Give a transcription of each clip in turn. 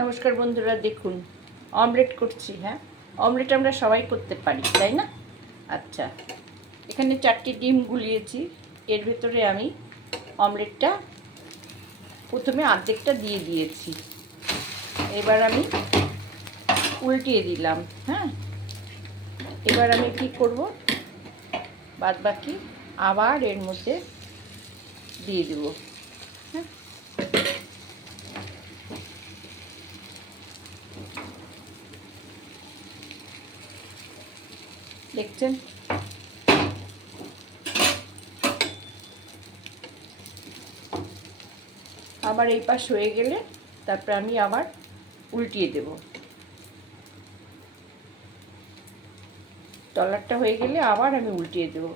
নমস্কার বন্ধুরা, দেখুন অমলেট করছি হ্যাঁ? অমলেট আমরা সবাই করতে পারি, তাই না? আচ্ছা এখানে চারটি ডিম গুলিয়েছি, এর ভেতরে আমি অমলেটটা প্রথমে অর্ধেকটা দিয়ে দিয়েছি। এবার আমি উল্টিয়ে দিলাম হ্যাঁ? এবার আমি কি করব? বাদ বাকি আবার এর মধ্যে দিয়ে দেবো হ্যাঁ? দেখছেন? আবার এই পাশ হয়ে গেলে তারপরে আমি আবার উল্টিয়ে দেব। তলারটা হয়ে গেলে আবার আমি উল্টিয়ে দেব।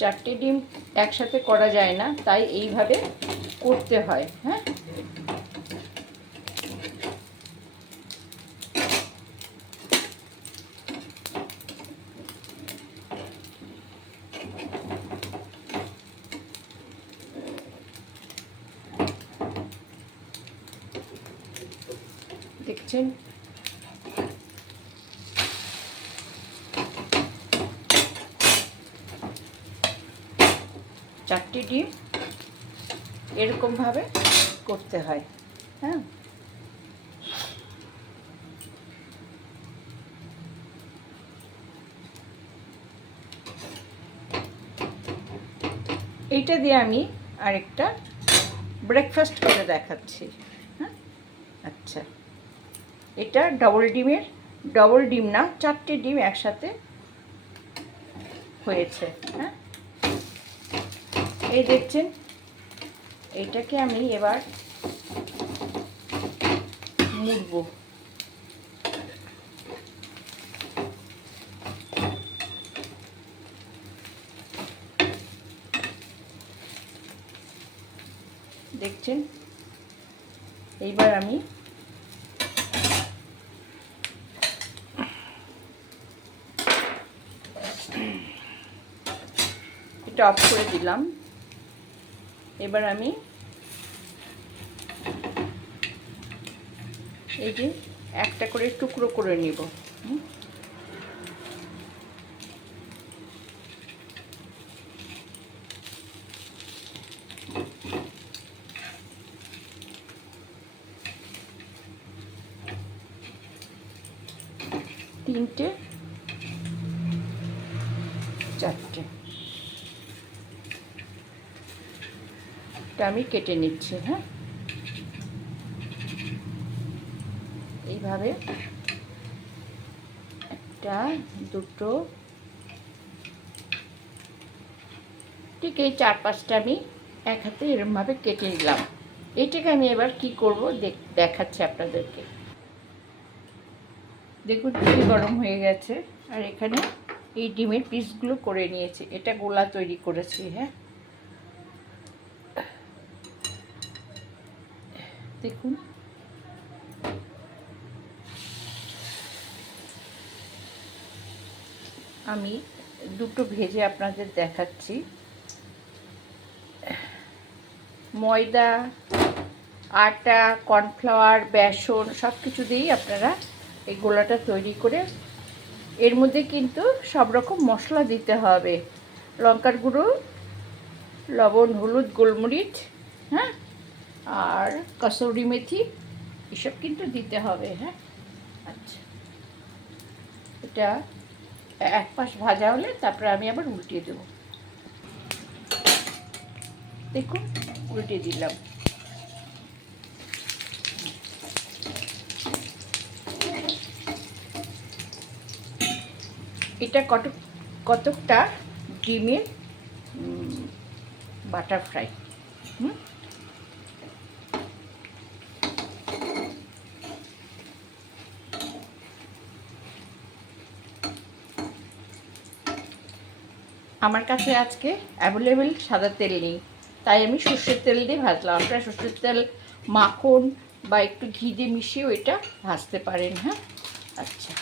চারটে ডিম একসাথে করা যায় না, তাই এইভাবে করতে হয় হ্যাঁ? দেখছেন? চারটি ডিম। এরকমভাবে করতে হয় হ্যাঁ? এইটা দিয়ে আমি আরেকটা ব্রেকফাস্ট করে দেখাচ্ছি হ্যাঁ? আচ্ছা। এটা ডবল ডিমের ডবল ডিম না, চারটে ডিম একসাথে হয়েছে হ্যাঁ? এই দেখছেন এইটাকে আমি এবার মুড়ব। দেখছেন? এইবার আমি এটা অফ করে দিলাম। এবার আমি এই যে একটা করে টুকরো করে নিব। তিনটে চারটে। এটা আমি কেটে নিচ্ছি হ্যাঁ? এইভাবে একটা, দুটো, ঠিক এই চার পাঁচটা আমি এক হাতে এরমভাবে কেটে নিলাম। এইটাকে আমি এবার কি করব দেখাচ্ছি আপনাদেরকে। দেখুন তেল গরম হয়ে গেছে। আর এখানে এই ডিমের পিসগুলো করে নিয়েছি। এটা গোলা তৈরি করেছি হ্যাঁ? দেখুন। আমি দুটো ভেজে আপনাদের দেখাচ্ছি। ময়দা, আটা, কর্নফ্লাওয়ার, বেসন সব কিছু দিয়েই আপনারা এই গোলাটা তৈরি করে এর মধ্যে কিন্তু সব রকম মশলা দিতে হবে। লঙ্কার গুঁড়ো, লবণ, হলুদ, গোলমরিচ হ্যাঁ? আর কসৌরি মেথি, এসব কিন্তু দিতে হবে হ্যাঁ? আচ্ছা। এটা এক পাশ ভাজা হলে তারপরে আমি আবার উল্টিয়ে দেবো। দেখুন উল্টে দিলাম। এটা কত কতকটা ডিমের বাটারফ্রাই, হুম? আমার কাছে আজকে অ্যাভেলেবেল সাদা তেল নেই। তাই আমি সর্ষের তেল দিয়ে ভাজলাম। আপনারা সর্ষের তেল, মাখন বা একটু ঘি দিয়ে মিশিয়েও এটা ভাজতে পারেন হ্যাঁ? আচ্ছা।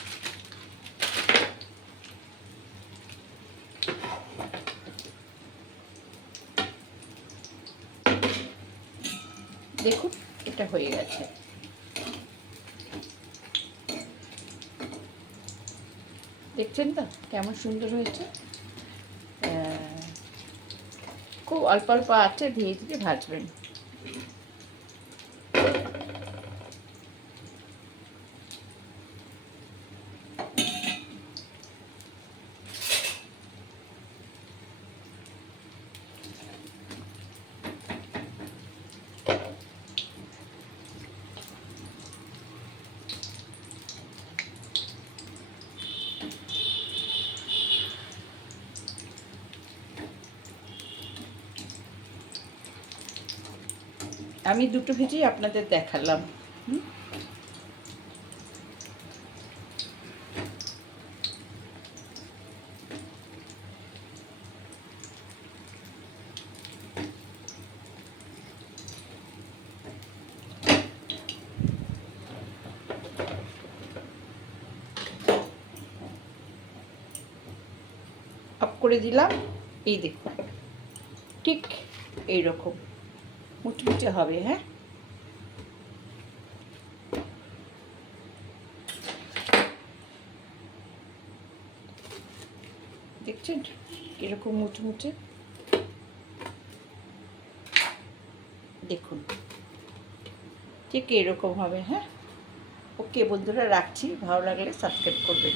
দেখুন, এটা হয়ে গেছে। দেখছেন তো? কেমন সুন্দর হয়েছে? খুব অল্প অল্প আছে ধীরে ধীরে ভাজবেন। আমি দুটো ভেজেই আপনাদের দেখালাম। করে দিলাম এই দেখুন। ঠিক এইরকম। মুচমুচে হবে হ্যাঁ? দেখছেন কীরকম মুচমুচে? দেখুন, ঠিক এরকম হবে হ্যাঁ? ওকে বন্ধুরা, রাখছি। ভালো লাগলে সাবস্ক্রাইব করবেন।